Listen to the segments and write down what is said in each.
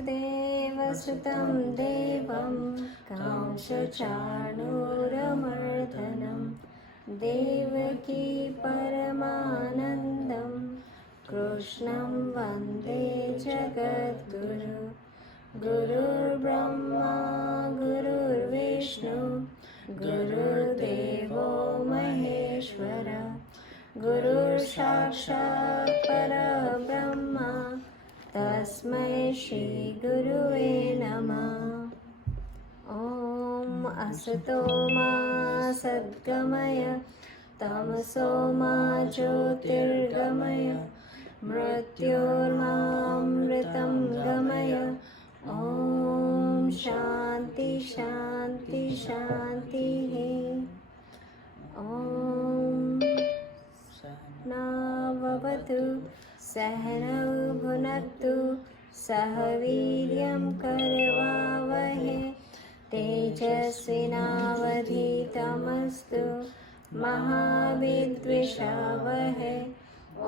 देवसुतं देवं कंसचाणूरमर्दनं देवकी परमानन्दं कृष्णं वन्दे जगद्गुरु गुरुर्ब्रह्मा गुरुर्विष्णु गुरुर्देवो महेश्वर गुरुर्साक्षात् परब्रह्म तस्मै श्री गुरुवे नमः। ॐ असतो मा सद्गमय तमसो मा ज्योतिर्गमय मृत्योर्मामृतं गमय। ॐ शान्ति शान्ति शान्तिः। ॐ सहनाववतु सहनौ भुनक्तु सह वीर्यं करवावहै तेजस्विनावधीतमस्तु मा विद्विषावहै।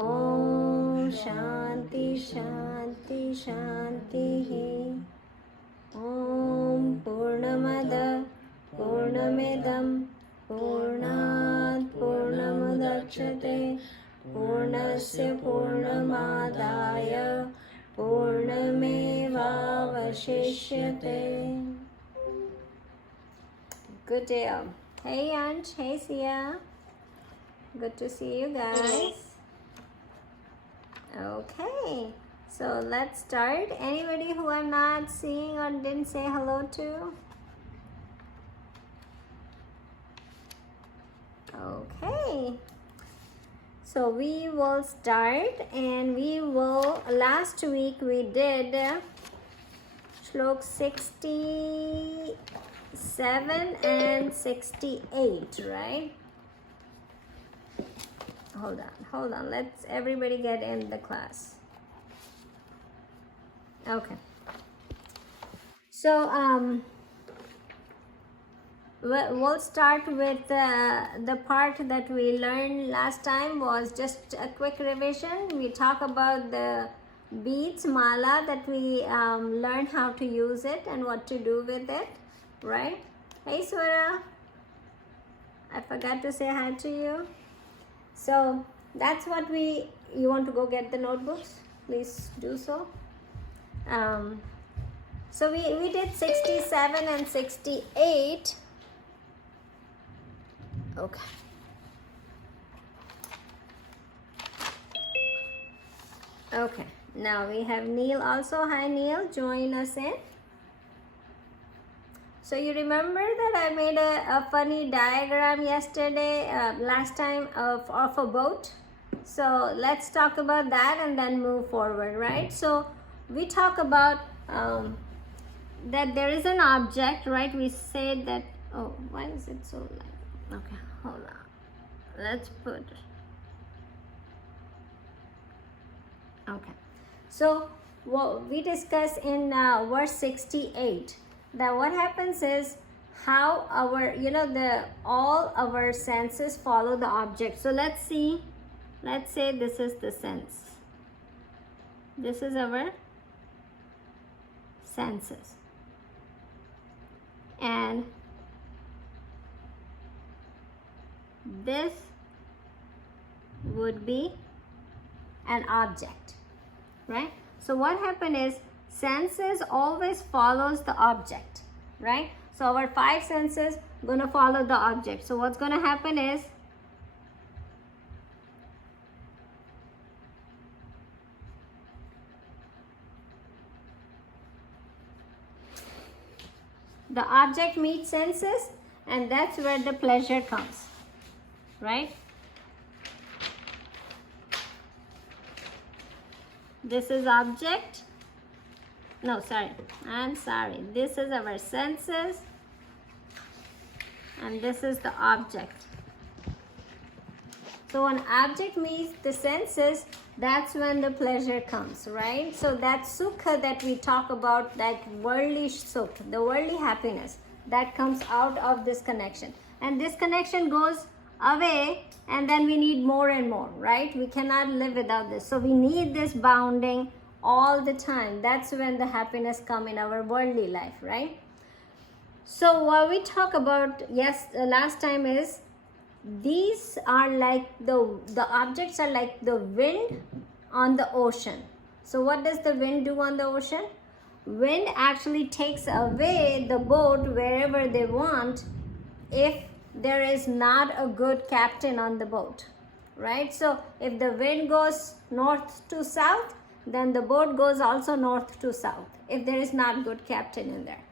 ॐ शान्ति शान्ति शान्तिः। ॐ पूर्णमद पूर्णमिदं पूर्णात् पूर्णमुदच्यते पूर्णस्य पूर्णमादाय पूर्णमेवावशिष्यते। Good day all. Hey Ansh, hey Sia. Good to see you guys. Okay, so let's start. Anybody who I'm not seeing or didn't say hello to? Okay. So we will start, and we will, last week we did shlok 67 and 68, right? Hold on, let's everybody get in the class. Okay, so we'll start with the part that we learned last time. Was just a quick revision. We talk about the beads mala that we learned how to use it and what to do with it, right? Hey Swara, I forgot to say hi to you. So that's what you want to go get the notebooks, please do so. So we did 67 and 68. Okay. Okay, now we have Neil also. Hi Neil, join us in. So you remember that I made a funny diagram yesterday, last time of a boat. So let's talk about that and then move forward, right? So we talk about that there is an object, right? We said that, oh, why is it so light? Okay, hold on. Let's put, okay. So what we discussed in verse 68, that what happens is how our, all our senses follow the object. So let's see, let's say this is the sense. This is our senses. And this would be an object, right? So what happened is senses always follows the object, right? So our five senses gonna follow the object. So what's gonna happen is the object meets senses, and that's where the pleasure comes, right? This is object. No, sorry, I'm sorry. This is our senses, and this is the object. So when object meets the senses, that's when the pleasure comes, right? So that sukha that we talk about, that worldly sukha, the worldly happiness, that comes out of this connection. And this connection goes away, and then we need more and more, right? We cannot live without this. So we need this bounding all the time. That's when the happiness come in our worldly life, right? So what we talk about last time is these are like the objects are like the wind on the ocean. So what does the wind do on the ocean? Wind actually takes away the boat wherever they want if there is not a good captain on the boat, right? So if the wind goes north to south, then the boat goes also north to south if there is not good captain in there.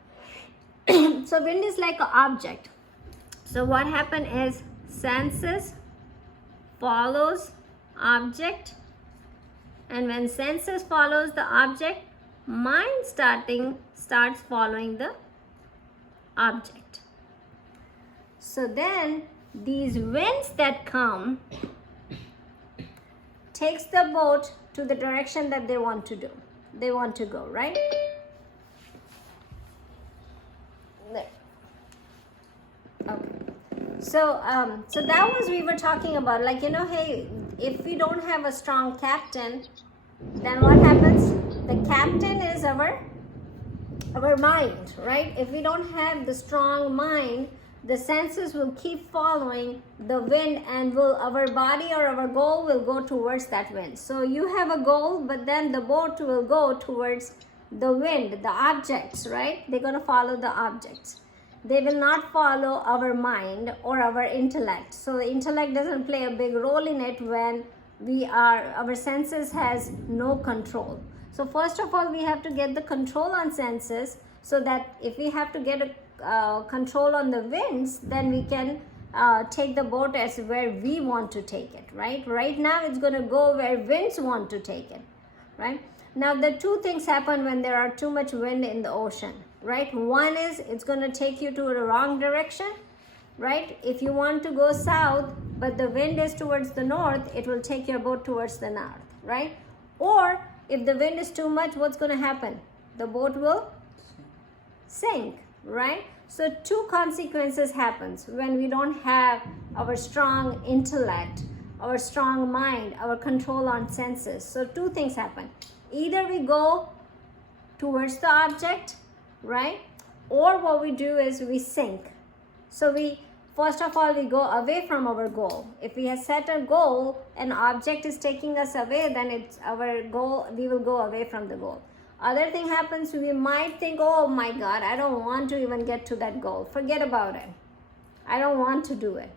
So wind is like an object. So what happened is senses follows object, and when senses follows the object, mind starts following the object. So then these winds that come takes the boat to the direction that they want to go, right? There. Okay. So that was, we were talking about, like, hey, if we don't have a strong captain, then what happens? The captain is our mind, right? If we don't have the strong mind, the senses will keep following the wind, and our body or our goal will go towards that wind. So you have a goal, but then the boat will go towards the wind, the objects, right? They're going to follow the objects. They will not follow our mind or our intellect. So the intellect doesn't play a big role in it when our senses has no control. So first of all, we have to get the control on senses, so that if we have to get a control on the winds, then we can take the boat as where we want to take it, right? Right now it's going to go where winds want to take it, right? Now the two things happen when there are too much wind in the ocean, right? One is it's going to take you to the wrong direction, right? If you want to go south, but the wind is towards the north, it will take your boat towards the north, right? Or if the wind is too much, what's going to happen? The boat will sink, right? So two consequences happens when we don't have our strong intellect, our strong mind, our control on senses. So two things happen. Either we go towards the object, right? Or what we do is we sink. So first of all, we go away from our goal. If we have set a goal, an object is taking us away, then it's our goal, we will go away from the goal. Other thing happens, we might think, oh my God, I don't want to even get to that goal. Forget about it. I don't want to do it,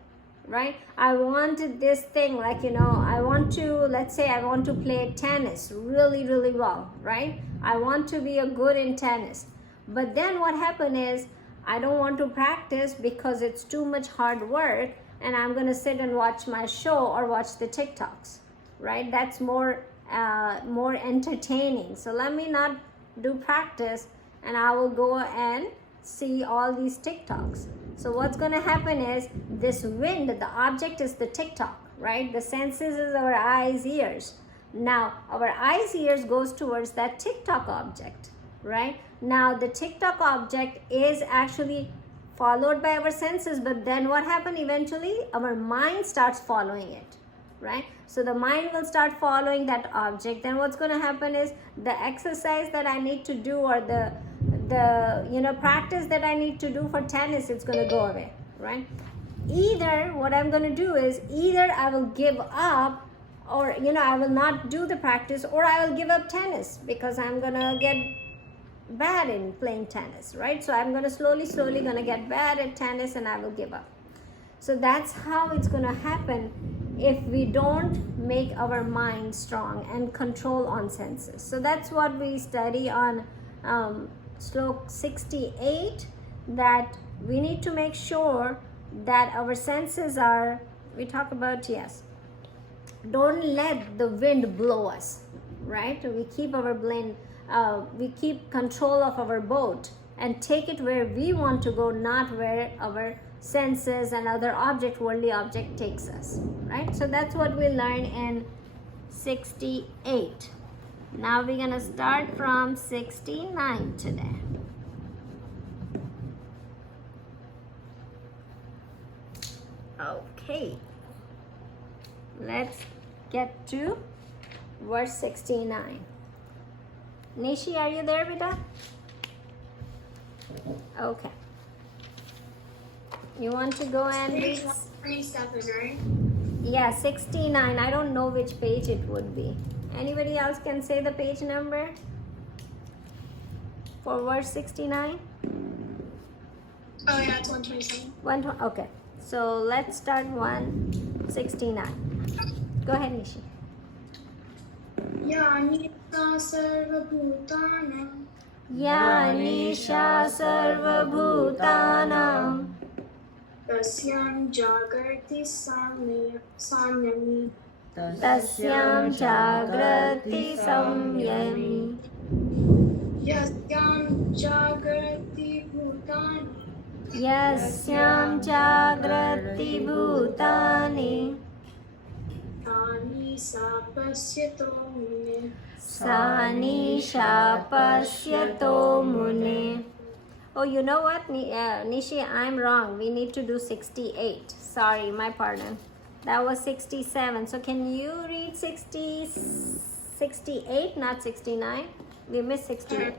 right? I wanted this thing, like, I want to, let's say I want to play tennis really, really well, right? I want to be a good in tennis. But then what happened is, I don't want to practice because it's too much hard work, and I'm going to sit and watch my show or watch the TikToks, right? That's more entertaining. So let me not do practice, and I will go and see all these TikToks. So what's going to happen is, this wind, the object is the TikTok, right? The senses is our eyes, ears. Now our eyes, ears goes towards that TikTok object, right? Now the TikTok object is actually followed by our senses, but then what happened eventually? Our mind starts following it, right? So the mind will start following that object. Then what's going to happen is, the exercise that I need to do, or the practice that I need to do for tennis, it's going to go away, right? Either what I'm going to do is, either I will give up, or I will not do the practice, or I will give up tennis because I'm going to get bad in playing tennis, right? So I'm going to slowly going to get bad at tennis, and I will give up. So that's how it's going to happen if we don't make our mind strong and control on senses. So that's what we study on Slok 68, that we need to make sure that our senses are, we talk about, don't let the wind blow us, right? We keep our brain, we keep control of our boat and take it where we want to go, not where our senses and other worldly object takes us, right? So that's what we learn in 68. Now we're gonna start from 69 today. Okay, let's get to verse 69. Nishi, are you there, beta? Okay. You want to go and read? 27, right? Yeah, 69. I don't know which page it would be. Anybody else can say the page number for verse 69? Oh yeah, it's 127. Okay. So let's start 169. Go ahead, Nishi. Yani sarvabhutanam Ya Nisha Sarvabhutanam tasyam jagarti samyami Tasyam Jagrati Samyami yasyam jagarti bhutani Yasyam Jagrati Bhutani tani sapasyato mune. Sani Shapasyato Mune. Oh, you know what, Nishi, I'm wrong. We need to do 68. Sorry, my pardon. That was 67. So can you read 68, not 69? We missed 68.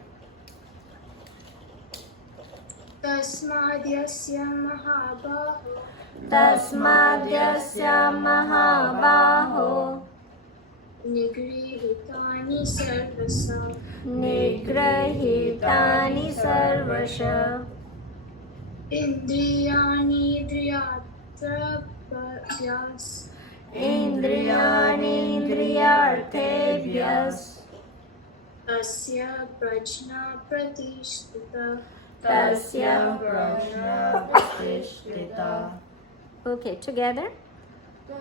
Tasmadyasya mahabaho Tasmadyasya Mahabaho nigrihitani sarvasa Nigrahitani Sarvasha indriyani dryatrabhyas Indriyani Indriyarthebhyas tasya prajna pratishtita. Tasya Prajna. Okay, together.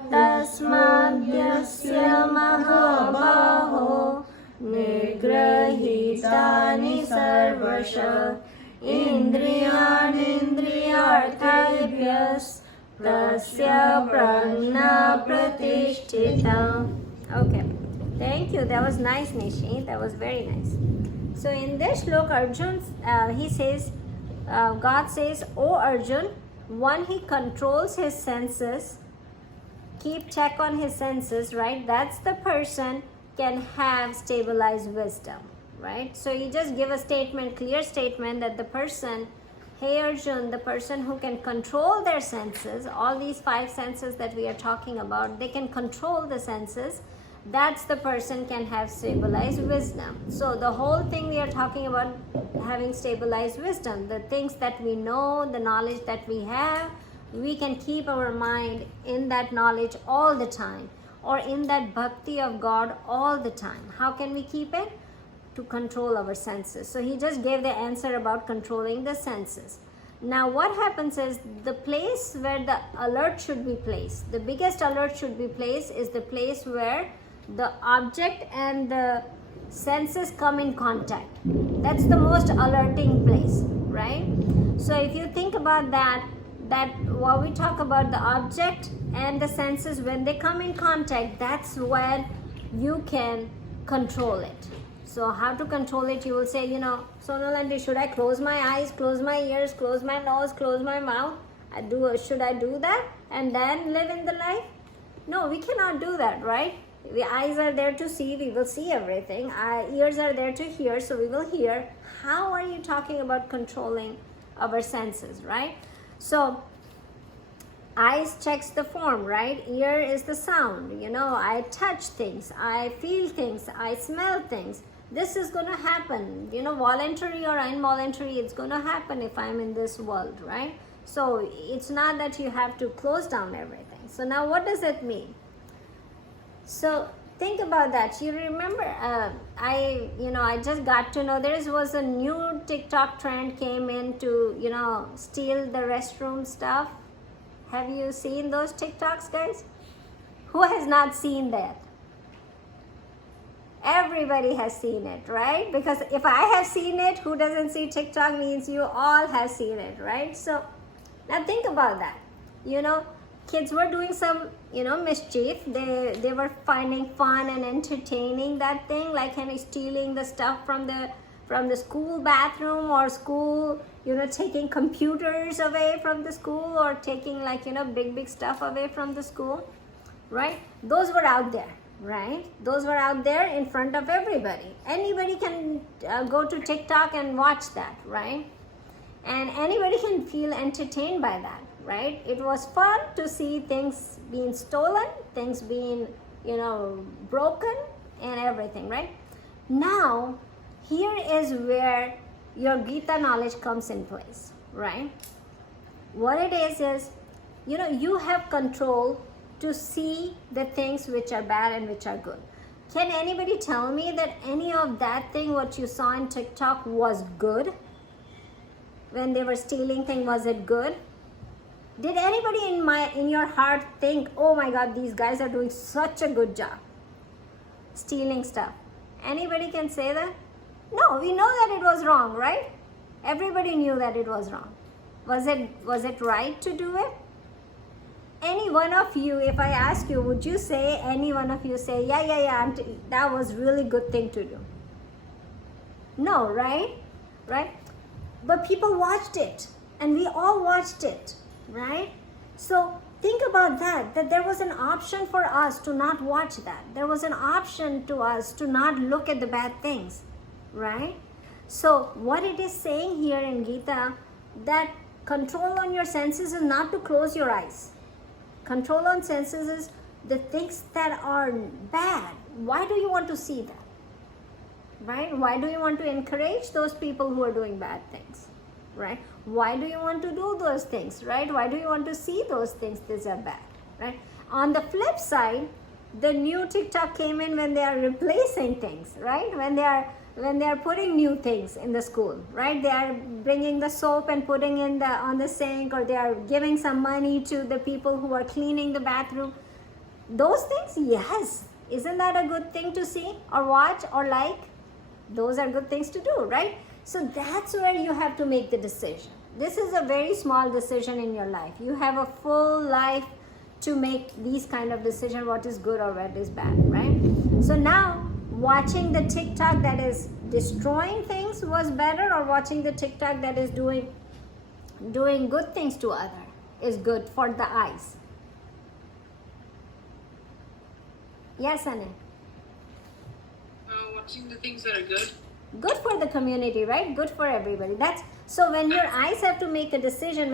Tasmadyasya Mahabaho Nigrahitani Sarvasha Indriyani Indriyarthebhyas Tasya Prajna Pratishtita. Okay, thank you. That was nice, Nishi. That was very nice. So in this shloka, Arjun, he says, God says, "O Arjun, one he controls his senses, keep check on his senses, right? That's the person can have stabilized wisdom, right? So you just give a statement, clear statement that the person, hey Arjun, the person who can control their senses, all these 5 senses that we are talking about, they can control the senses. That's the person can have stabilized wisdom. So the whole thing we are talking about having stabilized wisdom, the things that we know, the knowledge that we have, we can keep our mind in that knowledge all the time, or in that bhakti of God all the time. How can we keep it? To control our senses. So he just gave the answer about controlling the senses. Now what happens is the place where the alert should be placed, the biggest alert should be placed is the place where the object and the senses come in contact. That's the most alerting place, right? So if you think about that while we talk about the object and the senses, when they come in contact, that's when you can control it. So how to control it? You will say, Sonalandi, should I close my eyes, close my ears, close my nose, close my mouth? Should I do that and then live in the life? No, we cannot do that, right? The eyes are there to see, we will see everything. Our ears are there to hear, so we will hear. How are you talking about controlling our senses, right? So eyes checks the form, right? Ear is the sound. I touch things, I feel things, I smell things. This is going to happen, voluntary or involuntary, it's going to happen if I'm in this world, right? So it's not that you have to close down everything. So now what does it mean? So think about that. You remember, I just got to know there was a new TikTok trend came in to, steal the restroom stuff. Have you seen those TikToks, guys? Who has not seen that? Everybody has seen it, right? Because if I have seen it, who doesn't see TikTok means you all have seen it, right? So now think about that. Kids were doing some, mischief. They were finding fun and entertaining that thing, like stealing the stuff from the school bathroom or school, taking computers away from the school or taking big stuff away from the school, right? Those were out there. right? Those were out there in front of everybody. Anybody can go to TikTok and watch that, right? And anybody can feel entertained by that, right? It was fun to see things being stolen, things being, broken and everything, right? Now, here is where your Gita knowledge comes in place, right? What it is, you have control to see the things which are bad and which are good. Can anybody tell me that any of that thing what you saw in TikTok was good? When they were stealing thing, was it good? Did anybody in your heart think, oh my God, these guys are doing such a good job stealing stuff? Anybody can say that? No, we know that it was wrong, right? Everybody knew that it was wrong. Was it right to do it? Any one of you, if I ask you, would you say, any one of you say, yeah, that was really good thing to do? No, right? Right? But people watched it, and we all watched it, right? So think about that there was an option for us to not watch that. There was an option to us to not look at the bad things, right? So what it is saying here in Gita, that control on your senses is not to close your eyes. Control on senses is the things that are bad. Why do you want to see that? Right? Why do you want to encourage those people who are doing bad things? Right? Why do you want to do those things? Right? Why do you want to see those things that are bad? Right? On the flip side, the new TikTok came in when they are replacing things, right? When they are putting new things in the school, right? They are bringing the soap and putting on the sink, or they are giving some money to the people who are cleaning the bathroom. Those things, yes. Isn't that a good thing to see or watch or like? Those are good things to do, right? So that's where you have to make the decision. This is a very small decision in your life. You have a full life to make these kind of decisions, what is good or what is bad, right? So now, watching the TikTok that is destroying things was better, or watching the TikTok that is doing good things to other is good for the eyes? Yes, Anil? Watching the things that are good. Good for the community, right? Good for everybody. So when your eyes have to make a decision,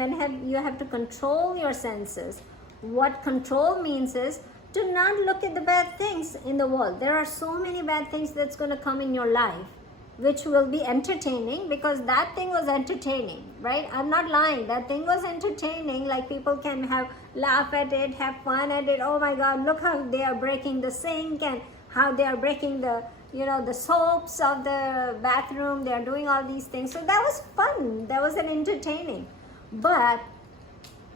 you have to control your senses. What control means is to not look at the bad things in the world. There are so many bad things that's going to come in your life, which will be entertaining, because that thing was entertaining, right? I'm not lying. That thing was entertaining. Like, people can laugh at it, have fun at it. Oh my God, look how they are breaking the sink, and how they are breaking the soaps of the bathroom. They are doing all these things. So that was fun. That was an entertaining. But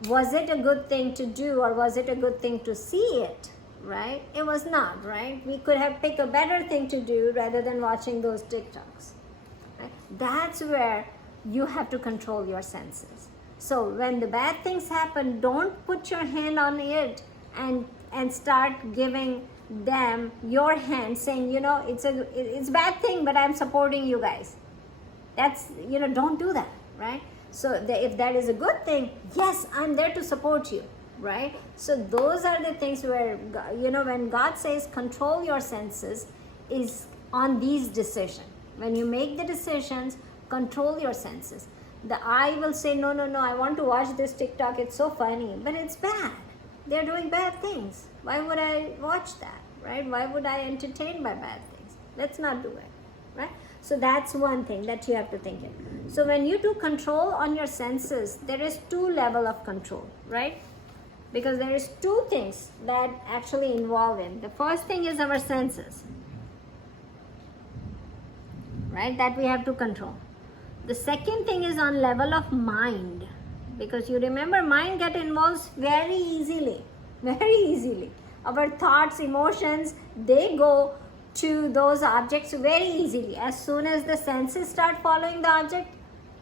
was it a good thing to do, or was it a good thing to see it? Right? It was not, right? We could have picked a better thing to do rather than watching those TikToks. Right? That's where you have to control your senses. So when the bad things happen, don't put your hand on it and start giving them your hand, saying, it's a bad thing, but I'm supporting you guys. That's, don't do that, right? So if that is a good thing, yes, I'm there to support you, right? So those are the things where, when God says control your senses, is on these decisions. When you make the decisions, control your senses. The eye will say, no, I want to watch this TikTok, it's so funny, but it's bad. They're doing bad things. Why would I watch that, right? Why would I entertain by bad things? Let's not do it, right? So that's one thing that you have to think in. So when you do control on your senses, there is two levels of control, right? Because there is two things that actually involve in. The first thing is our senses, right? That we have to control. The second thing is on level of mind. Because you remember, mind get involved very easily. Our thoughts, emotions, they go to those objects very easily. As soon as the senses start following the object,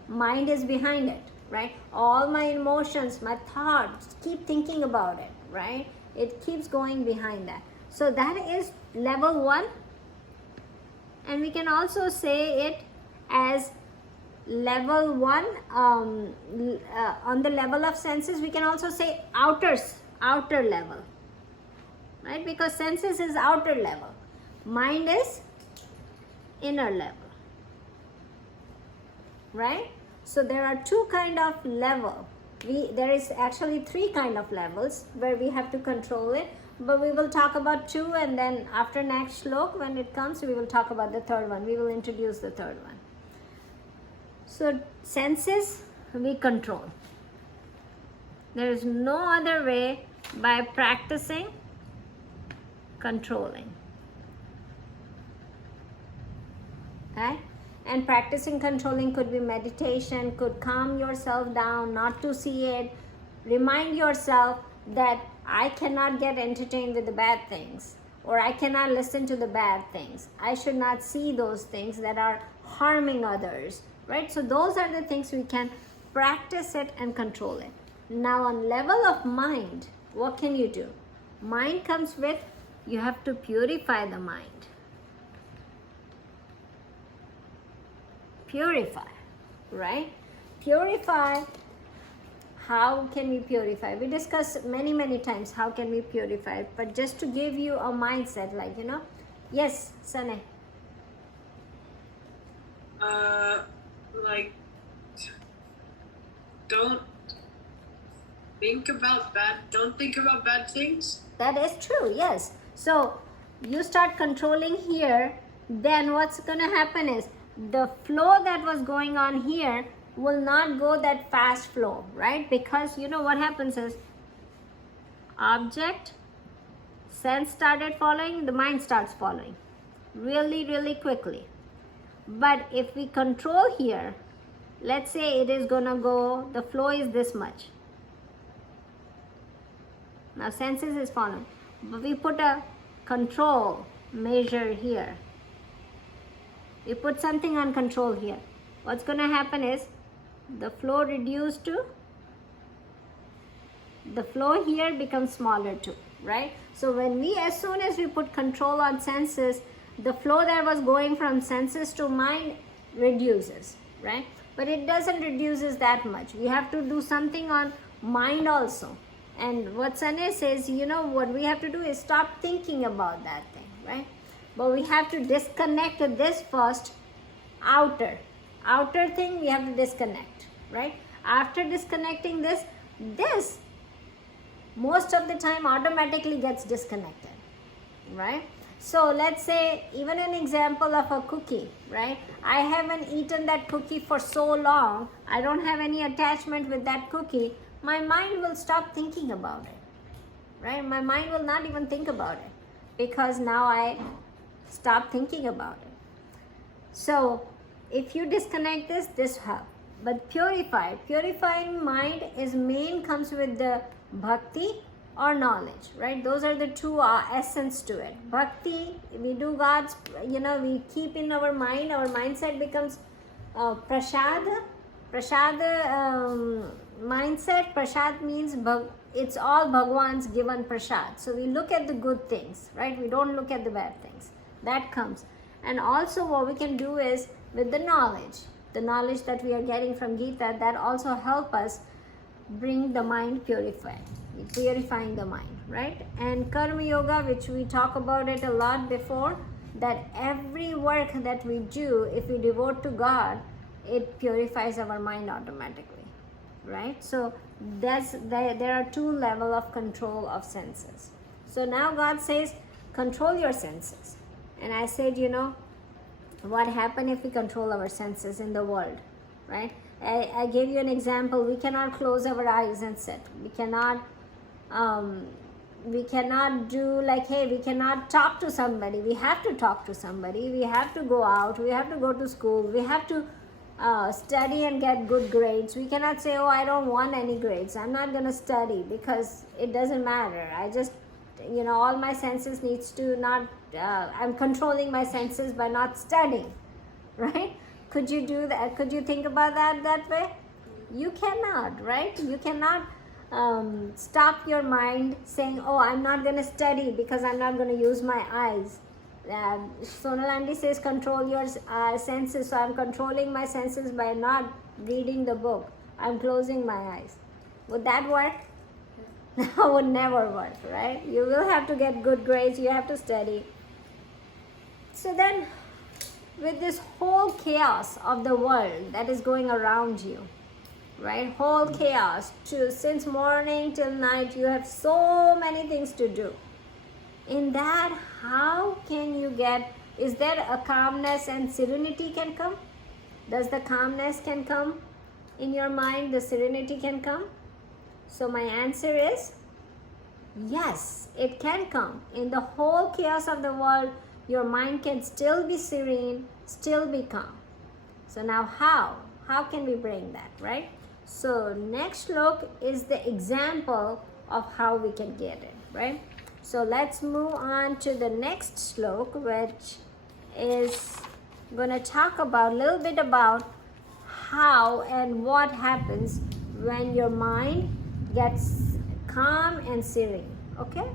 mind is behind it, right? All my emotions, my thoughts, keep thinking about it, right? It keeps going behind that. So that is level 1. And we can also say it as level 1, on the level of senses, we can also say outer level, right? Because senses is outer level, mind is inner level, right? So there are two kind of level. There is actually three kind of levels where we have to control it, but we will talk about two, and then after next slok when it comes we will talk about the third one. We will introduce the third one. So senses we control. There is no other way by practicing controlling. Okay? And practicing controlling could be meditation, could calm yourself down, not to see it. Remind yourself that I cannot get entertained with the bad things, or I cannot listen to the bad things. I should not see those things that are harming others, right? So those are the things we can practice it and control it. Now on level of mind, what can you do? Mind comes with, you have to purify the mind. Purify, right? Purify. How can we purify? We discuss many times how can we purify, but just to give you a mindset, like, yes, Sane. Like, don't think about bad things. That is true, yes. So you start controlling here, then what's gonna happen is the flow that was going on here will not go that fast flow, right? Because what happens is object, sense started following, the mind starts following really quickly. But if we control here, let's say it is gonna go, the flow is this much. Now senses is following, but we put a control measure here. We put something on control here. What's going to happen is the flow reduced to, the flow here becomes smaller too, right? So when as soon as we put control on senses, the flow that was going from senses to mind reduces, right? But it doesn't reduces that much. We have to do something on mind also. And what Sane says, what we have to do is stop thinking about that thing, right? But we have to disconnect this first, outer thing we have to disconnect, right? After disconnecting this most of the time automatically gets disconnected, right? So let's say, even an example of a cookie, right? I haven't eaten that cookie for so long, I don't have any attachment with that cookie, my mind will stop thinking about it, right? My mind will not even think about it, because now I stop thinking about it. So if you disconnect this helps. But purifying mind is comes with the bhakti or knowledge, right? Those are the two essence to it. Bhakti, we do God's, we keep in our mind, our mindset becomes prasad mindset. Prasad means it's all Bhagwan's given prasad. So we look at the good things, right? We don't look at the bad things. That comes. And also what we can do is with the knowledge that we are getting from Gita, that also help us bring the mind purifying the mind, right? And Karma Yoga, which we talk about it a lot before, that every work that we do, if we devote to God, it purifies our mind automatically, right? So there are two levels of control of senses. So now God says, control your senses. And I said, what happens if we control our senses in the world, right? I gave you an example. We cannot close our eyes and sit. We cannot do like, hey, we cannot talk to somebody. We have to talk to somebody. We have to go out. We have to go to school. We have to study and get good grades. We cannot say, oh, I don't want any grades. I'm not going to study, because it doesn't matter. I just, all my senses needs to not, I'm controlling my senses by not studying, right? Could you do that? Could you think about that way? You cannot, right? You cannot stop your mind saying, oh, I'm not going to study because I'm not going to use my eyes. Sonal Andy says control your senses. So I'm controlling my senses by not reading the book. I'm closing my eyes. Would that work? That would never work, right? You will have to get good grades, you have to study. So then, with this whole chaos of the world that is going around you, right? Whole chaos, since morning till night, you have so many things to do. In that, how can you get, is there a calmness and serenity can come? Does the calmness can come in your mind? The serenity can come? So my answer is yes, it can come. In the whole chaos of the world, your mind can still be serene, still be calm. So now how can we bring that, right? So next slok is the example of how we can get it, right? So let's move on to the next slok, which is going to talk about a little bit about how and what happens when your mind gets calm and serene. Okay,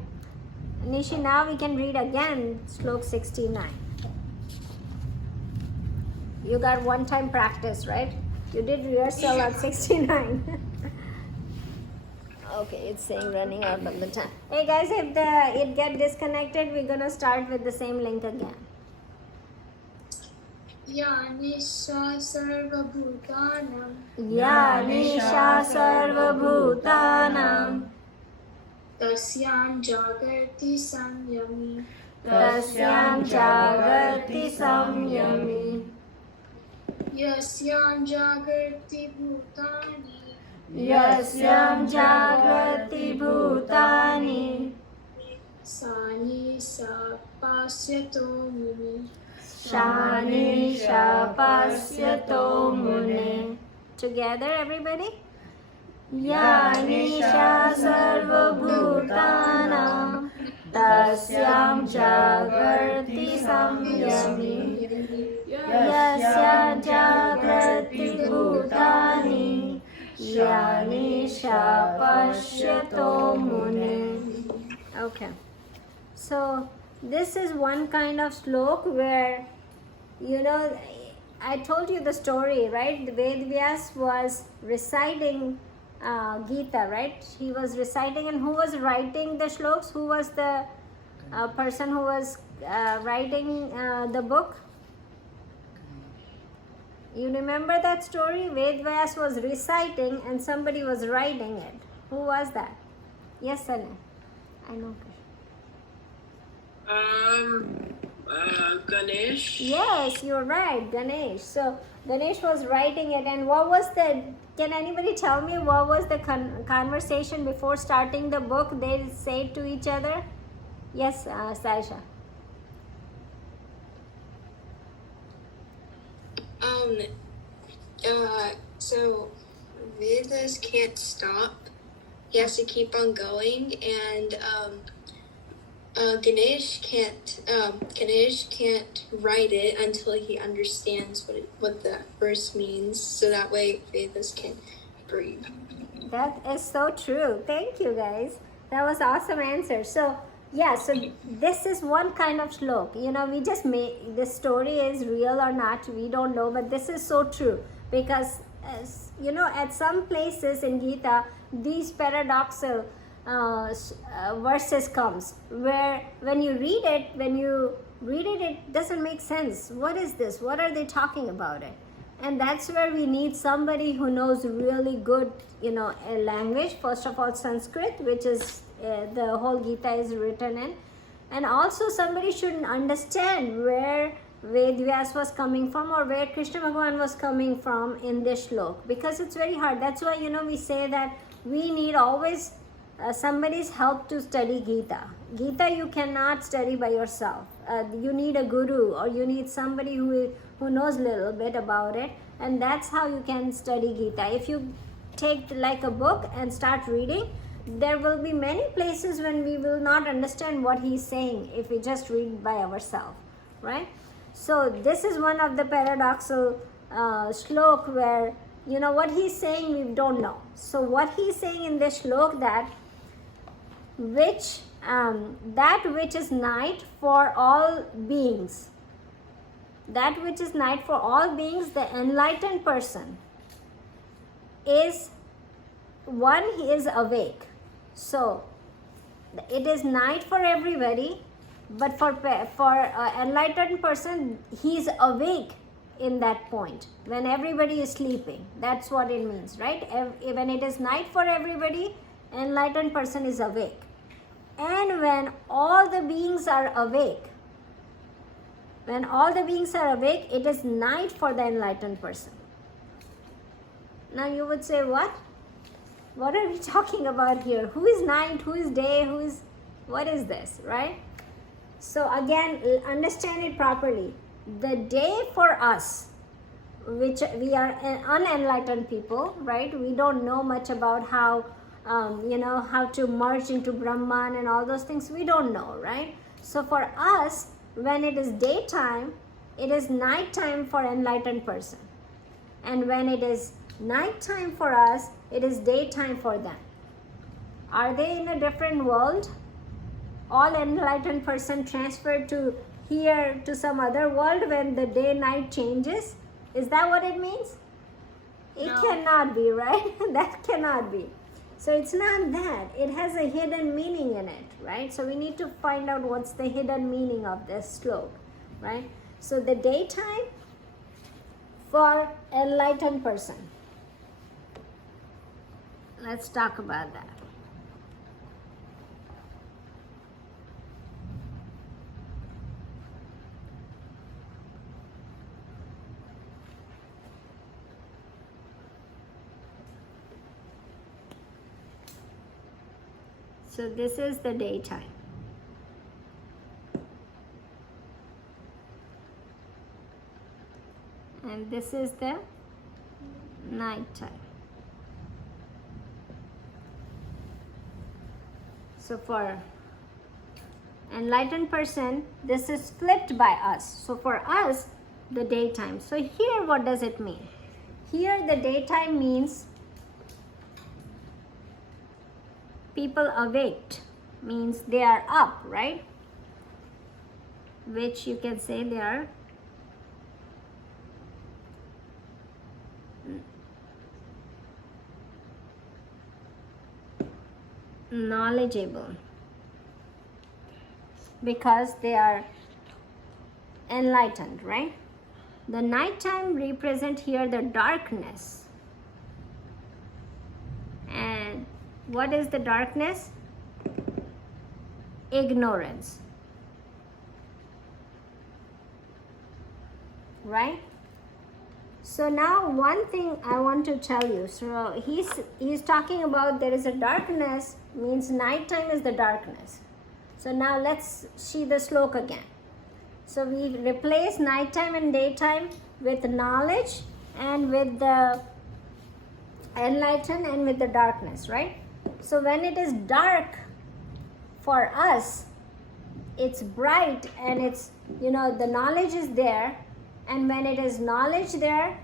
Nishi, now we can read again slok 69. You got one time practice, right? You did rehearsal at 69. Okay, it's saying running out of the time. Hey guys, if it get disconnected, we're gonna start with the same link again. Ya Nisha Sarva Bhutanam. Ya Nisha Sarva Bhutanam. Tasyam Jagarti Samyami. Tasyam Jagarti Samyami. Yasyam Jagarti Bhutani. Yasyam Jagrati Bhutani. Sani Sapasyato Muni. Shani Shapasyato Mune. Together, everybody. Ya Nisha Sarva Bhutana. Tasyam Jagarti Samyami. Yasya Jagrati Bhutani. Yani Shapashyato Mune. Okay. So this is one kind of slok where, I told you the story, right? The Vedvyas was reciting Gita, right? He was reciting, and who was writing the shloks? Who was the person who was writing the book? You remember that story? Vedvyas was reciting and somebody was writing it. Who was that? Yes, Sunny. I know. Ganesh. Yes, you're right, Ganesh. So Ganesh was writing it, and what was can anybody tell me what was the conversation before starting the book they said to each other? Yes, Saisha. So Vedas can't stop. He has to keep on going, and Ganesh can't write it until he understands what the verse means, so that way Vedas can breathe. That is so true. Thank you, guys. That was awesome answer. So yeah, so this is one kind of slok. We just made this story is real or not, we don't know, but this is so true because at some places in Gita, these paradoxal verses comes where when you read it, it doesn't make sense. What is this? What are they talking about it? And that's where we need somebody who knows really good, a language. First of all, Sanskrit, which is the whole Gita is written in. And also somebody should understand where Vedvyas was coming from or where Krishna Bhagavan was coming from in this shlok. Because it's very hard. That's why, we say that we need always somebody's help to study Gita. Gita you cannot study by yourself. You need a guru, or you need somebody who knows a little bit about it, and that's how you can study Gita. If you take like a book and start reading, there will be many places when we will not understand what he's saying if we just read by ourselves, right? So this is one of the paradoxal shlok where what he's saying we don't know. So what he's saying in this shlok that which is night for all beings. That which is night for all beings, the enlightened person is one, he is awake. So it is night for everybody, but for enlightened person, he's awake in that point when everybody is sleeping. That's what it means, right? When it is night for everybody, enlightened person is awake. And when all the beings are awake, it is night for the enlightened person. Now you would say, what are we talking about here? Who is night, who is day, what is this, right? So again, understand it properly. The day for us, which we are unenlightened people, right? We don't know much about how, how to merge into Brahman and all those things. We don't know, right? So for us, when it is daytime, it is nighttime for enlightened person. And when it is nighttime for us, it is daytime for them. Are they in a different world? All enlightened person transferred to here to some other world when the day-night changes? Is that what it means? It No. cannot be, right? That cannot be. So it's not that. It has a hidden meaning in it, right? So we need to find out what's the hidden meaning of this sloka, right? So the daytime for enlightened person. Let's talk about that. So this is the daytime. And this is the nighttime. So for enlightened person, this is flipped by us. So for us, the daytime. So here, what does it mean? Here, the daytime means people awaked, means they are up, right? Which you can say they are knowledgeable because they are enlightened, right? The nighttime represent here the darkness. And what is the darkness? Ignorance, right? So now one thing I want to tell you. So he's talking about there is a darkness, means nighttime is the darkness. So now let's see the sloka again. So we replace nighttime and daytime with knowledge and with the enlightened and with the darkness, right? So when it is dark for us, it's bright and it's, the knowledge is there. And when it is knowledge there,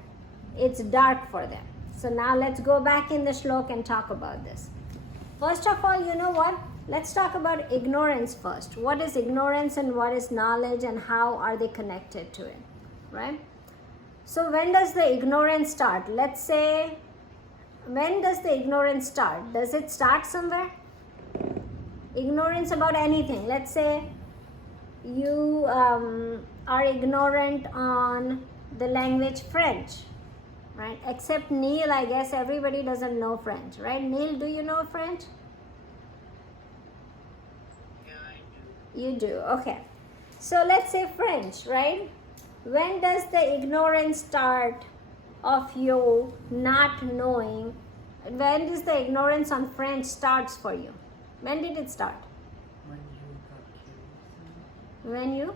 it's dark for them. So now let's go back in the shloka and talk about this. First of all, you know what? Let's talk about ignorance first. What is ignorance and what is knowledge and how are they connected to it, right? So when does the ignorance start? Let's say, when does the ignorance start? Does it start somewhere? Ignorance about anything. Let's say you are ignorant on the language French, right? Except Neil, I guess everybody doesn't know French, right? Neil, do you know French? Yeah, I do. You do, okay. So let's say French, right? When does the ignorance start of you not knowing? When does the ignorance on French starts for you? When did it start? When you got curious, When you?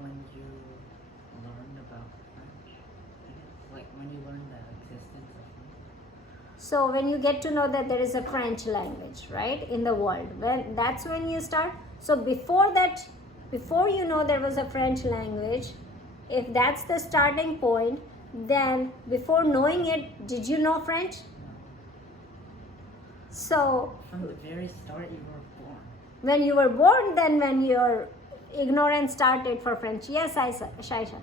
when you learned about French, like when you learned the existence of French. So when you get to know that there is a French language, right, in the world, that's when you start. So before that, before you know there was a French language, if that's the starting point, then before knowing it, did you know French? So From the very start, you were born. when you were born, then when your ignorance started for French. Yes, Shaisha.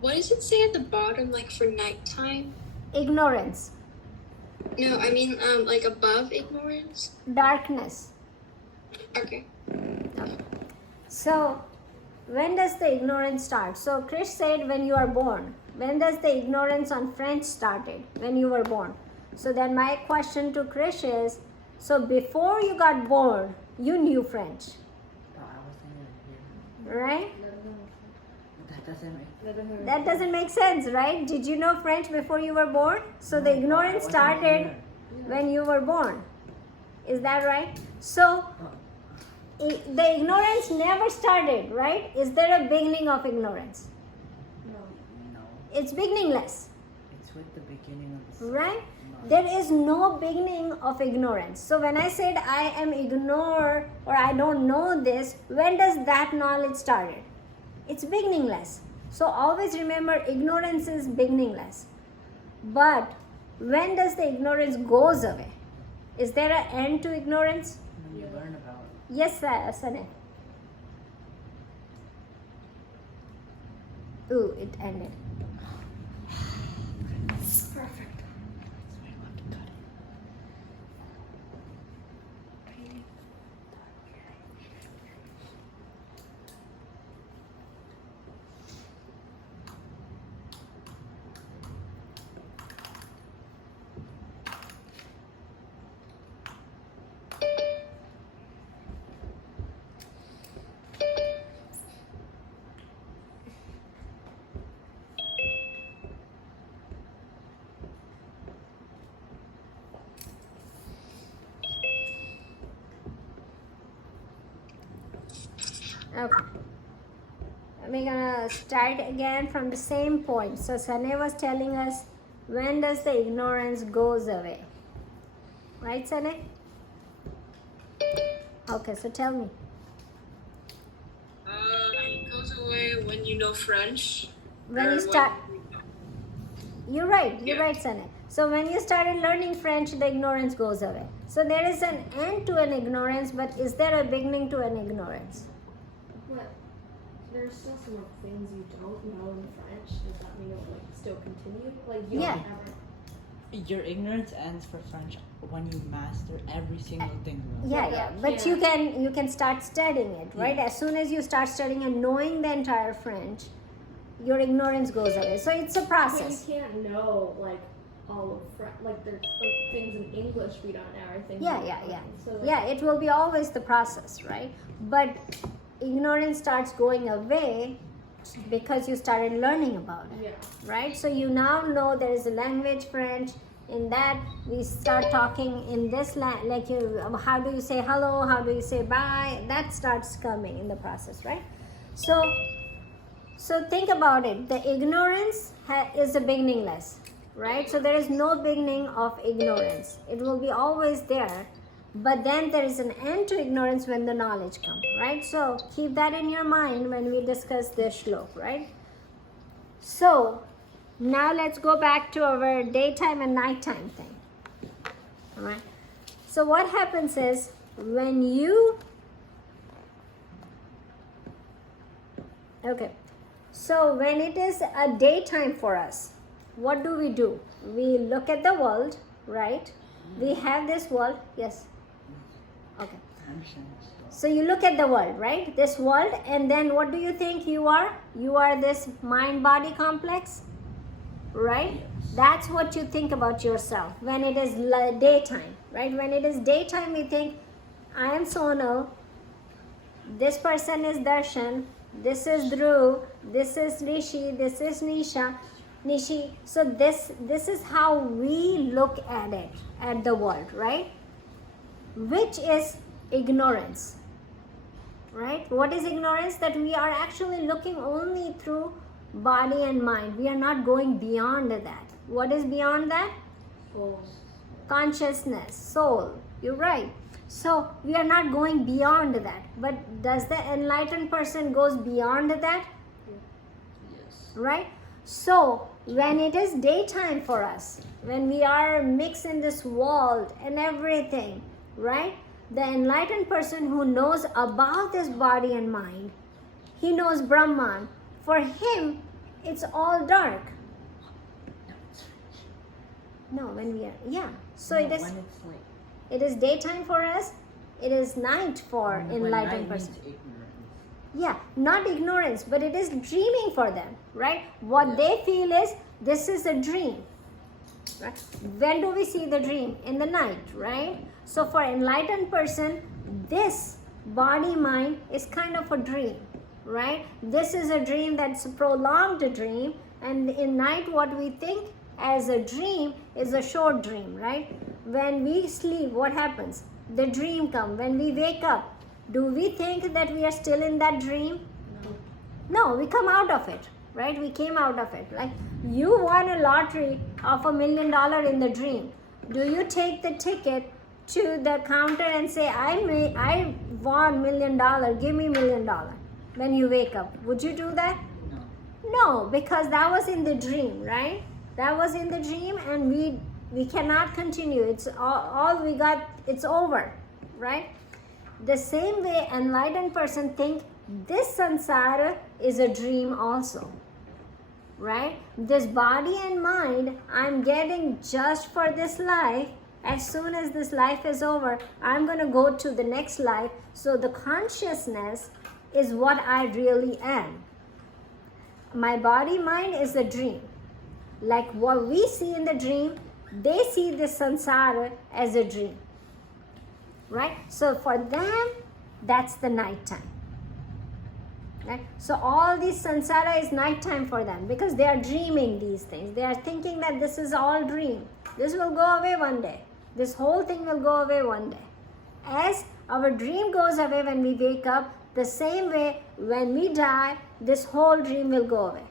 What does it say at the bottom, like for nighttime? Ignorance. No, I mean like above ignorance. Darkness. Okay. So, when does the ignorance start? So, Krish said when you are born. When does the ignorance on French started? When you were born. So, then my question to Krish is, so before you got born, you knew French, Oh, I was thinking here. right? That doesn't make That doesn't make sense, right? Did you know French before you were born? So, the No, ignorance I wasn't started here. when you were born. Is that right? So, Oh, the ignorance never started, right? Is there a beginning of ignorance? no. It's beginningless, It's with the beginning of the right? No. There is no beginning of ignorance. So when I said I am ignored or I don't know this, when does that knowledge started? It's beginningless. So always remember, ignorance is beginningless. But when does the ignorance goes away? Is there an end to ignorance? When you learn about it. Yes, Sanay. Ooh, it ended. Perfect. So I want to cut it. Okay. We're gonna start again from the same point. So Sanay was telling us, when does the ignorance goes away? Right, Sanay? Okay, so tell me. It goes away when you know French. When or you start, when- you're right, Yeah. Sanay. So when you started learning French, the ignorance goes away. So there is an end to an ignorance, but is there a beginning to an ignorance? But there's still some like, things you don't know in French. Does that mean it will like still continue? Like you Yeah. don't ever. Your ignorance ends for French when you master every single thing. Yeah. But you can start studying it, right? Yeah. As soon as you start studying and knowing the entire French, your ignorance goes away. So it's a But process. you can't know like all of French. Like there's like, things in English we don't know or things. Yeah. So, like, Yeah, it will be always the process, right? But ignorance starts going away because you started learning about it, Yeah. right? So you now know there is a language, French. In that we start talking in this like you, how do you say hello? How do you say bye? That starts coming in the process, right? So think about it. The ignorance is a beginningless, right? So there is no beginning of ignorance. It will be always there. But then there is an end to ignorance when the knowledge comes, right? So keep that in your mind when we discuss this shlok, right? So now let's go back to our daytime and nighttime thing. All right. So what happens is when you so when it is a daytime for us, what do? We look at the world, right? We have this world. Yes. Okay. So you look at the world, right? This world, and then what do you think you are? You are this mind-body complex, right? Yes. That's what you think about yourself when it is daytime, right? When it is daytime, we think, I am Sonal, this person is Darshan, this is Dhruv, this is Rishi, this is Nishi. So this is how we look at it, at the world, right? Which is ignorance, right? What is ignorance? That we are actually looking only through body and mind. We are not going beyond that. What is beyond that? Full. Consciousness, soul. You're right. So we are not going beyond that. But does the enlightened person goes beyond that? Yes. Right? So when it is daytime for us, when we are mixed in this world and everything, right? The enlightened person who knows about this body and mind, he knows Brahman. For him, it's all dark. No, when we are, yeah. So No, it is. when it's like It is daytime for us. It is night for when enlightened night person. means ignorance. Yeah, not ignorance, but it is dreaming for them, right? What they feel is this is a dream. Right? When do we see the dream? In the night, right? So for enlightened person, this body mind is kind of a dream, right? This is a dream that's a prolonged dream, and in night what we think as a dream is a short dream, right? When we sleep, what happens? The dream comes. When we wake up, do we think that we are still in that dream? No, we come out of it, right? We came out of it. Like you won a lottery of $1 million in the dream. Do you take the ticket to the counter and say, I won $1 million, give me $1 million when you wake up? Would you do that? No. No, because that was in the dream, right? That was in the dream, and we cannot continue. It's all we got, it's over, right? The same way enlightened person think this samsara is a dream also, right? This body and mind I'm getting just for this life. As soon as this life is over, I'm going to go to the next life. So the consciousness is what I really am. My body mind is a dream. Like what we see in the dream, they see this samsara as a dream, right? So for them, that's the nighttime, right? So all this samsara is nighttime for them because they are dreaming these things. They are thinking that this is all dream. This will go away one day. This whole thing will go away one day. As our dream goes away when we wake up, the same way when we die, this whole dream will go away.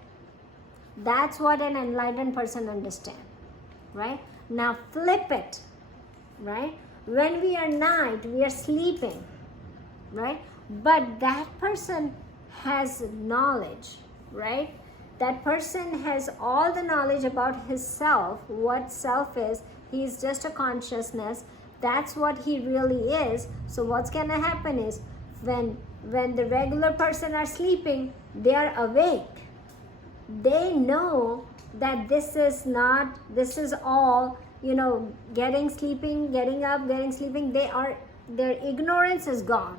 That's what an enlightened person understands, right? Now flip it, right? When we are night, we are sleeping, right? But that person has knowledge, right? That person has all the knowledge about his self, what self is. He is just a consciousness. That's what he really is. So what's going to happen is when the regular person are sleeping, they are awake. They know that this is all, getting, sleeping, getting up, getting, sleeping. Their ignorance is gone.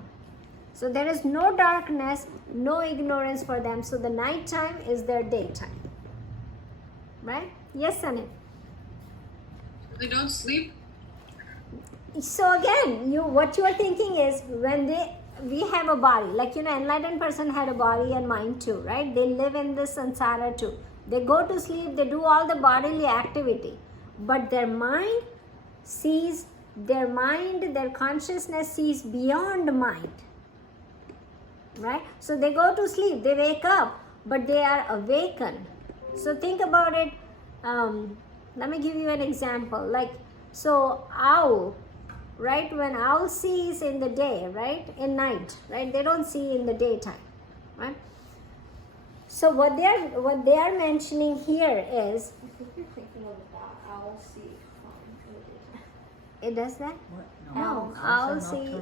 So there is no darkness, no ignorance for them. So the nighttime is their daytime. Right? Yes, Sunny. They don't sleep? So again, what you are thinking is we have a body, like enlightened person had a body and mind too, right? They live in this samsara too. They go to sleep, they do all the bodily activity, but their consciousness sees beyond mind, right? So they go to sleep, they wake up, but they are awakened. So think about it. Let me give you an example. Like, so owl, right? When owl sees in the day, right? In night, right? They don't see in the daytime, right? So what they are mentioning here is. I think you're thinking of that. Owls see fine in the daytime. It does that? What? No, it's owls also see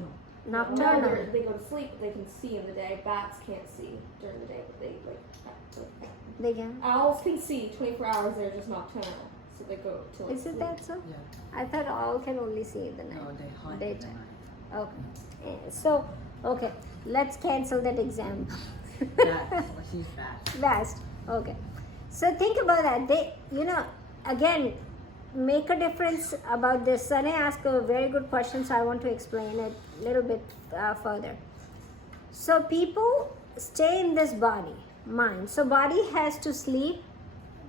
nocturnal. nocturnal. They go to sleep, they can see in the day. Bats can't see during the day, but They can. owls can see 24 hours. They're just nocturnal, so they go to like Is it sleep. that so? Yeah. I thought owl can only see in the night. No, they hunt at Daytime. night. Okay. So, okay, let's cancel that example. Fast. She's fast. Vast. Okay. So think about that. They, again, make a difference about this. Sunny asked a very good question, so I want to explain it a little bit further. So people stay in this body, mind. So body has to sleep,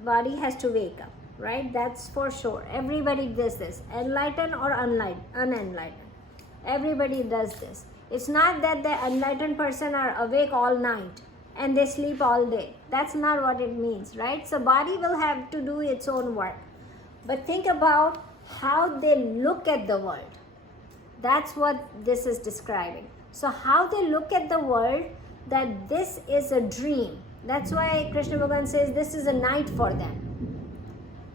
body has to wake up, right? That's for sure. Everybody does this, enlightened or unenlightened. Everybody does this. It's not that the enlightened person are awake all night and they sleep all day. That's not what it means, right? So body will have to do its own work. But think about how they look at the world. That's what this is describing. So how they look at the world, that this is a dream. That's why Krishna Bhagavan says this is a night for them.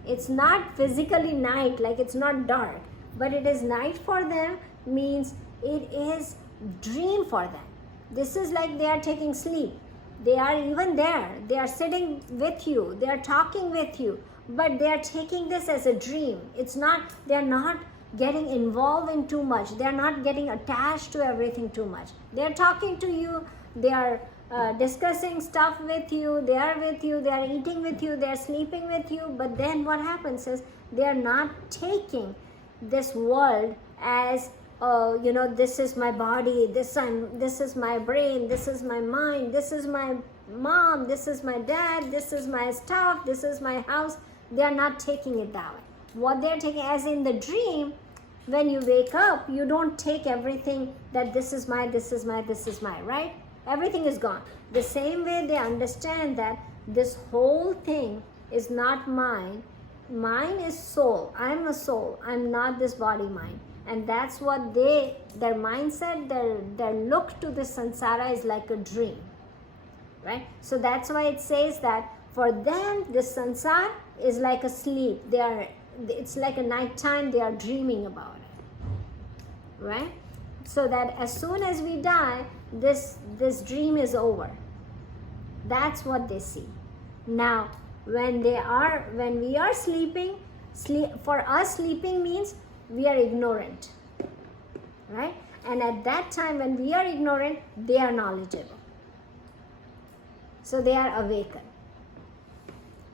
It's not physically night, like it's not dark, but it is night for them, means it is dream for them. This is like they are taking sleep. They are even there. They are sitting with you. They are talking with you. but they are taking this as a dream. It's not, they're not getting involved in too much. They're not getting attached to everything too much. They're talking to you, they are discussing stuff with you, they are with you, they are eating with you, they are sleeping with you, but then what happens is they are not taking this world as, you know, this is my body, this is my brain, this is my mind, this is my mom, this is my dad, this is my stuff, this is my house. They are not taking it that way. What they're taking, as in the dream, when you wake up, you don't take everything that this is my, this is my, this is my, right? Everything is gone. The same way they understand that this whole thing is not mine. Mine is soul. I'm a soul. I'm not this body mind. And that's what their mindset, their look to the samsara is like a dream, right? So that's why it says that for them, the samsara is like a sleep. It's like a nighttime. They are dreaming about it, right? So that as soon as we die, this dream is over. That's what they see. Now, when we are sleeping, for us sleeping means we are ignorant, right? And at that time when we are ignorant, they are knowledgeable. So they are awakened,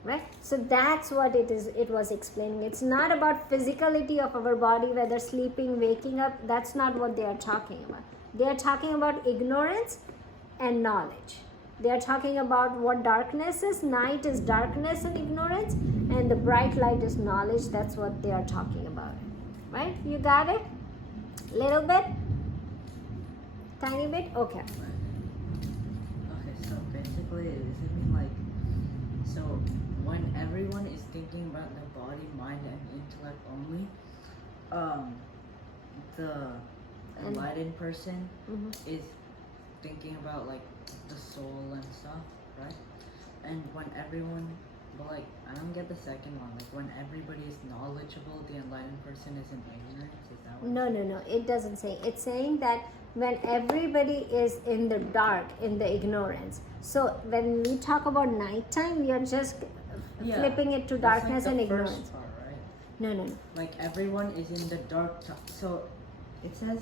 right? So that's what it was explaining. It's not about physicality of our body, whether sleeping, waking up. That's not what they are talking about. They are talking about ignorance and knowledge. They are talking about what darkness is. Night is darkness and ignorance, and the bright light is knowledge. That's what they are talking about, right? You got it? Little bit? Tiny bit? Okay. Okay, so basically, does it mean like, so when everyone is thinking about the body, mind, and intellect only, the enlightened person is thinking about like the soul and stuff, right? And when everyone, but like I don't get the second one. Like when everybody is knowledgeable, the enlightened person is in ignorance. Is that what? No. It doesn't say. It's saying that when everybody is in the dark, in the ignorance. So when we talk about nighttime, we are just flipping it to That's darkness like the and first ignorance. part, right? No. Like everyone is in the dark. So it says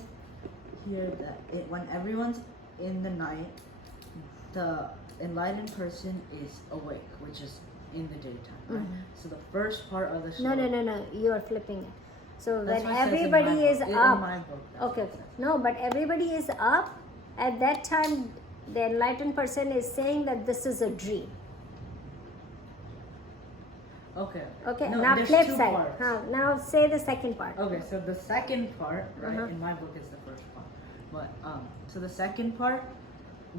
here that when everyone's in the night, the enlightened person is awake, which is in the daytime, right? So the first part of the story. No. You are flipping it. So That's when what it says in everybody my is book. In up. my book, that's Okay. what it says. No, but everybody is up. At that time, the enlightened person is saying that this is a dream. Okay. Okay. No, now there's flip two side. parts. Now say the second part. Okay, so the second part, right, in my book is the first part. But so the second part,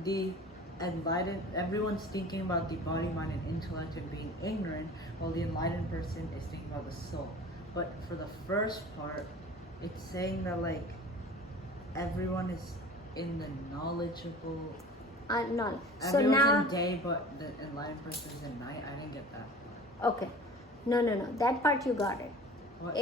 the enlightened, everyone's thinking about the body, mind, and intellect and being ignorant, while the enlightened person is thinking about the soul. But for the first part, it's saying that like everyone is in the knowledgeable. No. So Everyone's now. in day, but the enlightened person is in night. I didn't get that part. Okay. No. That part you got it. What?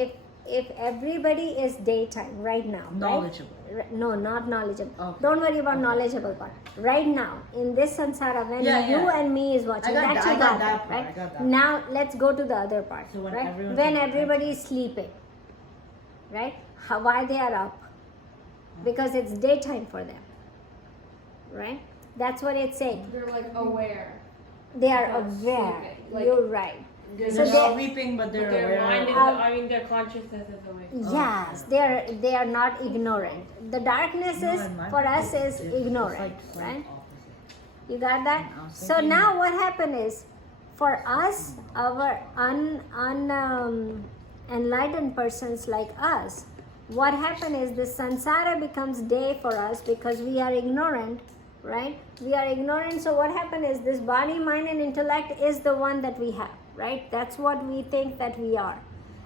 If everybody is daytime right now, Knowledgeable. right? No, not knowledgeable. Okay. Don't worry about knowledgeable part. Right now, in this samsara, when you and me is watching, I got that that- you I got got that that, part, right? I got that. Now let's go to the other part, So when right? everyone's When in everybody is sleeping, right? Why they are up? Because it's daytime for them, right? That's what it's saying. They're like aware. They are Not aware. sleeping. Like, You're right. They're So They're they- not sleeping, but they're their aware. mind is, of- I mean, their consciousness is awake. Yes, they are not ignorant. The darkness No, is in my for book, us is it's ignorant, like slight right? opposite. You got that? And I was So thinking- now what happened is, for us, our enlightened persons like us, what happened is the samsara becomes day for us because we are ignorant, right? We are ignorant. So what happened is this body, mind, and intellect is the one that we have, right? That's what we think that we are.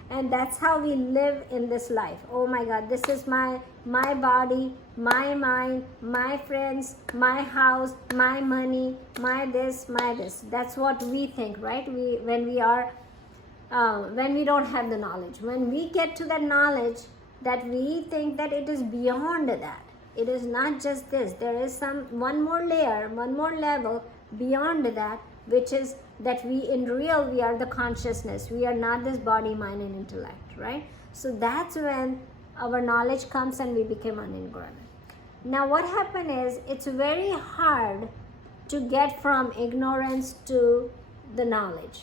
And that's how we live in this life. Oh my God, this is my body, my mind, my friends, my house, my money, my this, my this. That's what we think, right? When we don't have the knowledge. When we get to that knowledge, that we think that it is beyond that. It is not just this. There is one more layer, one more level beyond that, which is that we are the consciousness. We are not this body, mind, and intellect, right? So that's when our knowledge comes and we become unignorant. Now what happened is, it's very hard to get from ignorance to the knowledge.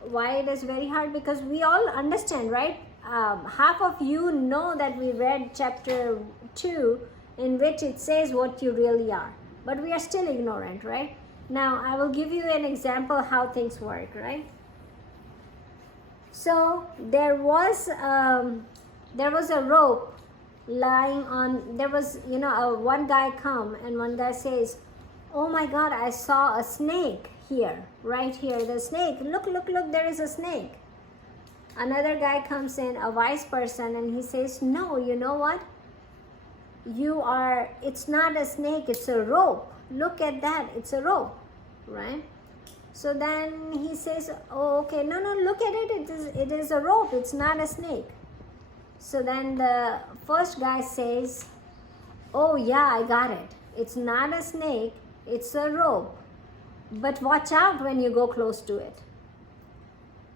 Why it is very hard? Because we all understand, right? Half of you know that we read chapter 2 in which it says what you really are, but we are still ignorant, right? Now I will give you an example how things work, right? So there was a rope lying on, there was, one guy come and one guy says, oh my God, I saw a snake here, right here, the snake, look, there is a snake. Another guy comes in, a wise person, and he says, no, you know what? It's not a snake, it's a rope. Look at that, it's a rope, right? So then he says, oh, okay, no, look at it, it is a rope, it's not a snake. So then the first guy says, oh yeah, I got it. It's not a snake, it's a rope. But watch out when you go close to it.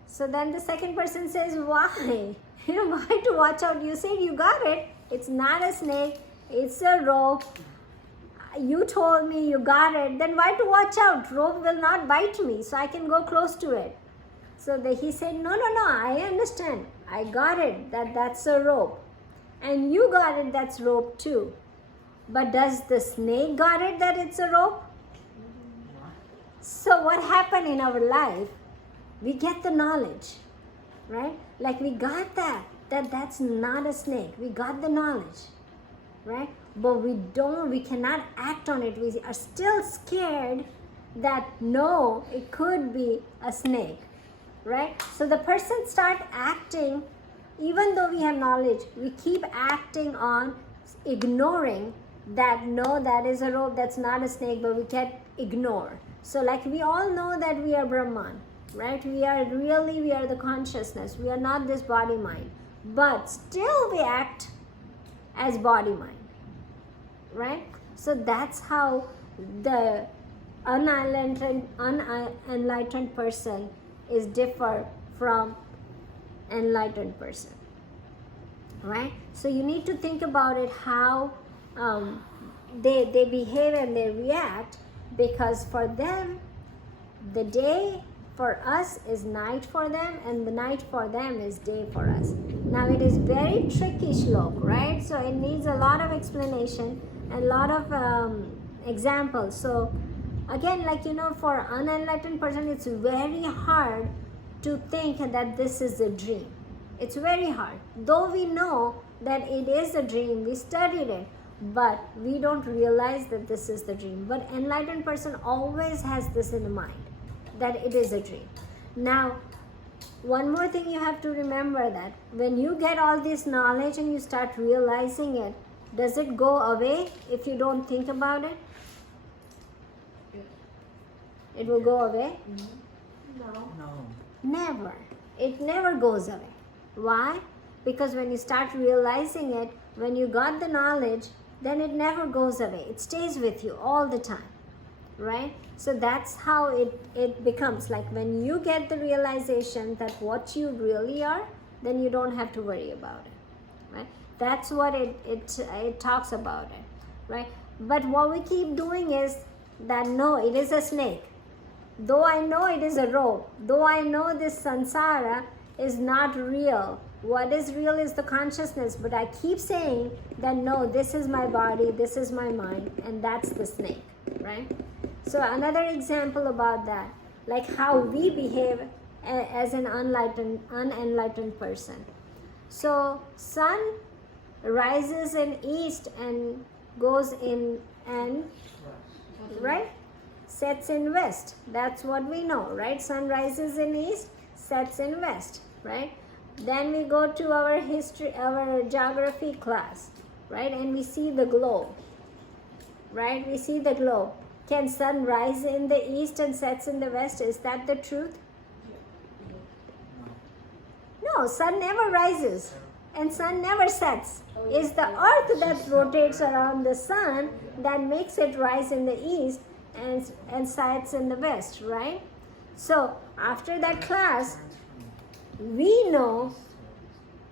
So then the second person says, why? Why to watch out? You said you got it. It's not a snake, it's a rope. You told me you got it. Then why to watch out? Rope will not bite me, so I can go close to it. So he said, no, I understand. I got it, that's a rope. And you got it, that's rope too. But does the snake got it that it's a rope? So what happened in our life? We get the knowledge, right? Like we got that's not a snake. We got the knowledge, right? But we cannot act on it. We are still scared that no, it could be a snake, right? So the person start acting, even though we have knowledge, we keep acting on ignoring that no, that is a rope, that's not a snake, but we can't ignore. So like we all know that we are Brahman, right? We are the consciousness. We are not this body mind, but still we act as body mind, right? So that's how the unenlightened person is different from enlightened person, right? So you need to think about it, how they behave and they react, because for them the day for us is night for them, and the night for them is day for us. Now it is very tricky shlok, right? So it needs a lot of explanation and a lot of examples. So again, for unenlightened person, it's very hard to think that this is a dream. It's very hard. Though we know that it is a dream, we studied it, but we don't realize that this is the dream. But enlightened person always has this in mind, that it is a dream. Now, one more thing you have to remember, that when you get all this knowledge and you start realizing it, does it go away if you don't think about it? It will go away? No. Never. It never goes away. Why? Because when you start realizing it, when you got the knowledge, then it never goes away. It stays with you all the time, right? So that's how it becomes. Like when you get the realization that what you really are, then you don't have to worry about it, right? That's what it talks about it, right? But what we keep doing is that no, it is a snake. Though I know it is a rope, though I know this samsara is not real, what is real is the consciousness, but I keep saying that no, this is my body, this is my mind, and that's the snake, right? So another example about that, like how we behave as an unenlightened person. So sun rises in east and goes in and right, sets in west. That's what we know, right? Sun rises in east, sets in west, right? Then we go to our history, our geography class, right? And we see the globe, right? We see the globe. Can sun rise in the east and sets in the west? Is that the truth? No, sun never rises and sun never sets. It's the earth that rotates around the sun that makes it rise in the east and sets in the west, right? So after that class, we know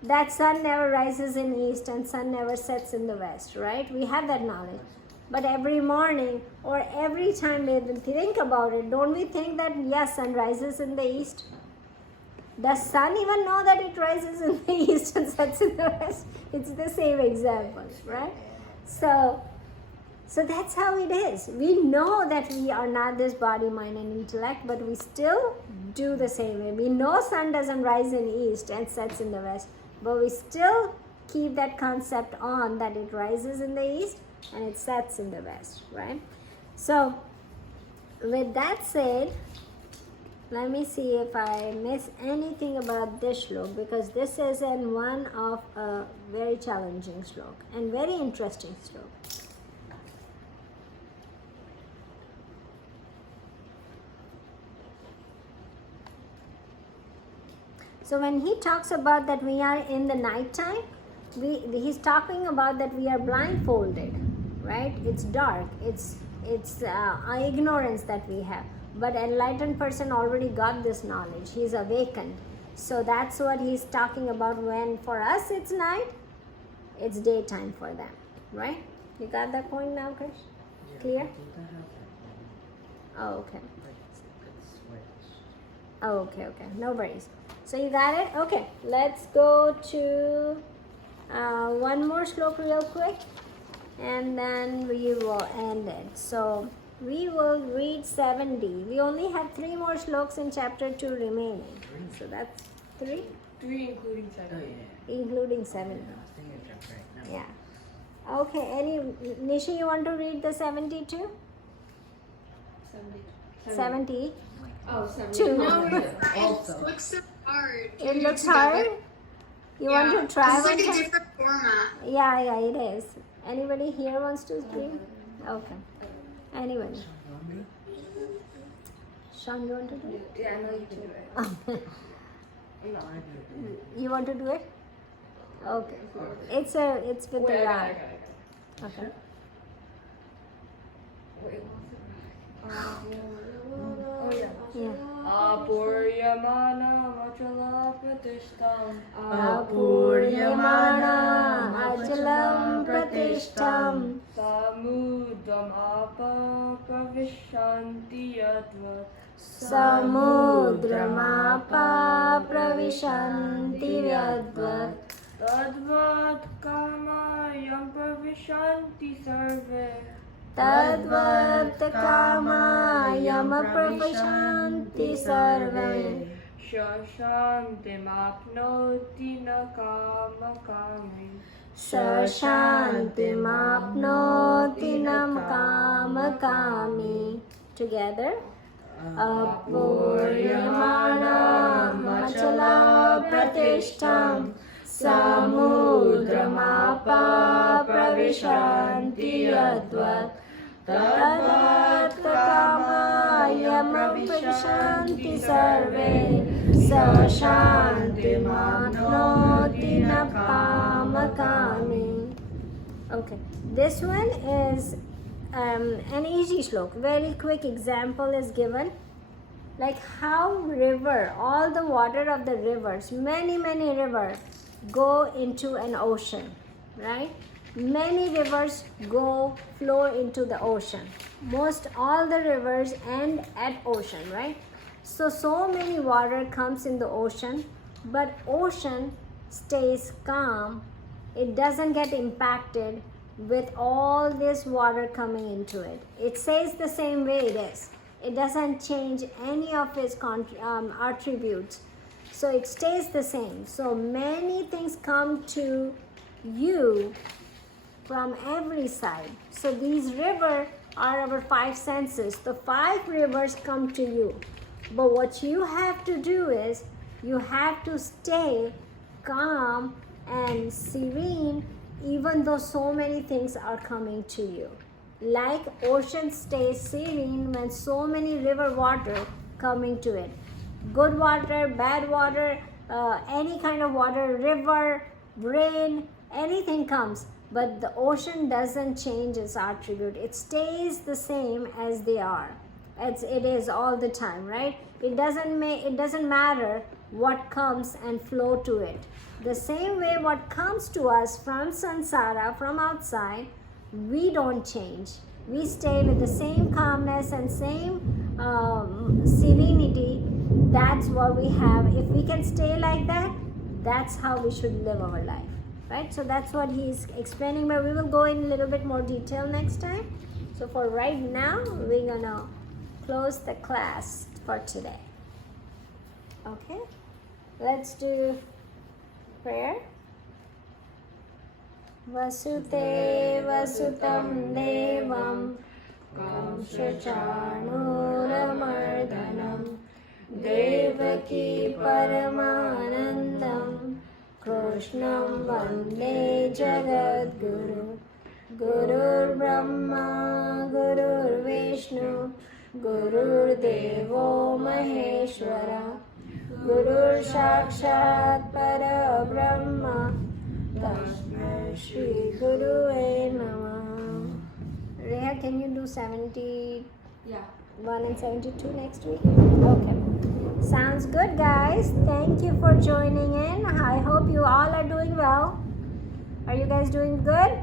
that sun never rises in east and sun never sets in the west, right? We have that knowledge. But every morning or every time we think about it, don't we think that yes, sun rises in the east? Does sun even know that it rises in the east and sets in the west? It's the same example, right? So that's how it is. We know that we are not this body, mind, and intellect, but we still do the same way. We know sun doesn't rise in east and sets in the west, but we still keep that concept on that it rises in the east and it sets in the west, right? So with that said, let me see if I miss anything about this shlok, because this is in one of a very challenging shlok and very interesting shlok. So when he talks about that we are in the night time, he's talking about that we are blindfolded, right? It's dark. It's ignorance that we have. But enlightened person already got this knowledge. He's awakened. So that's what he's talking about when for us it's night, it's daytime for them, right? You got that point now, Krish? Yeah, Clear? I think I have that one. Oh, okay. It's switched. Oh, okay. No worries. So you got it? Okay. Let's go to one more shlok real quick and then we will end it. So we will read 70. We only have 3 more shloks in chapter 2 remaining. So that's 3? 3 including 7. Oh, yeah. Including 7. I was thinking of that right now. Yeah. Okay. Nishi, you want to read the 72? 70. Oh, 70. 2. No, Also. it looks so hard. Can It you looks do that? hard? You want to try It's one like a time? different format. Yeah, it is. Anybody here wants to read? Okay. Anybody? Sean, you want to do it? Yeah, I know you can do it. No. You want to do it? Okay. It's with Wait, the I rag. got it. Okay. Wait, oh yeah. Yeah. Apuryamana machala pratishtam. Apuryamana achalam pratishtam. Samudam apa pravishanti yadvat. Samudramapa pravishanti vyadvat. Tadvat kama yam pravishanti sarve. Tadvat kama yama pravishanti sarve. Shashanti mapnoti na kama kami. Sashanti mapnoti nam kama kami. Together. Apuryamana machala pratishtam. Samudramapa pravishanti yadvat. Tadvat kama yama pravishanti sarve. Sashanti mapnoti na kama kami. Okay, this one is an easy shlok. Very quick example is given. Like how river, all the water of the rivers, many rivers go into an ocean, right? Many rivers flow into the ocean. Most all the rivers end at ocean, right? So many water comes in the ocean, but ocean stays calm. It doesn't get impacted with all this water coming into it. It stays the same way it is. It doesn't change any of its attributes. So it stays the same. So many things come to you from every side. So these rivers are our 5 senses. The 5 rivers come to you. But what you have to do is you have to stay calm and serene even though so many things are coming to you. Like ocean stays serene when so many river water coming to it. Good water, bad water, any kind of water, river, rain, anything comes. But the ocean doesn't change its attribute. It stays the same as they are. It is all the time, right? it doesn't matter what comes and flow to it. The same way what comes to us from samsara, from outside, we don't change. We stay with the same calmness and same serenity. That's what we have. If we can stay like that, that's how we should live our life, right? So that's what he's explaining, but we will go in a little bit more detail next time. So for right now, we're gonna close the class for today. Okay, let's do prayer. Vasute Vasutam Devam Kamshachanuramardanam Devaki Paramanandam Krishnam Vande Jagadguru Gurur Brahma Gurur Vishnu Gurur Devo Maheshwara Gurur Sakshat Para Brahma Tasmai Shri Guruve Namah. Reha, can you do 71 and 72 next week? Okay. Sounds good, guys. Thank you for joining in. I hope you all are doing well. Are you guys doing good?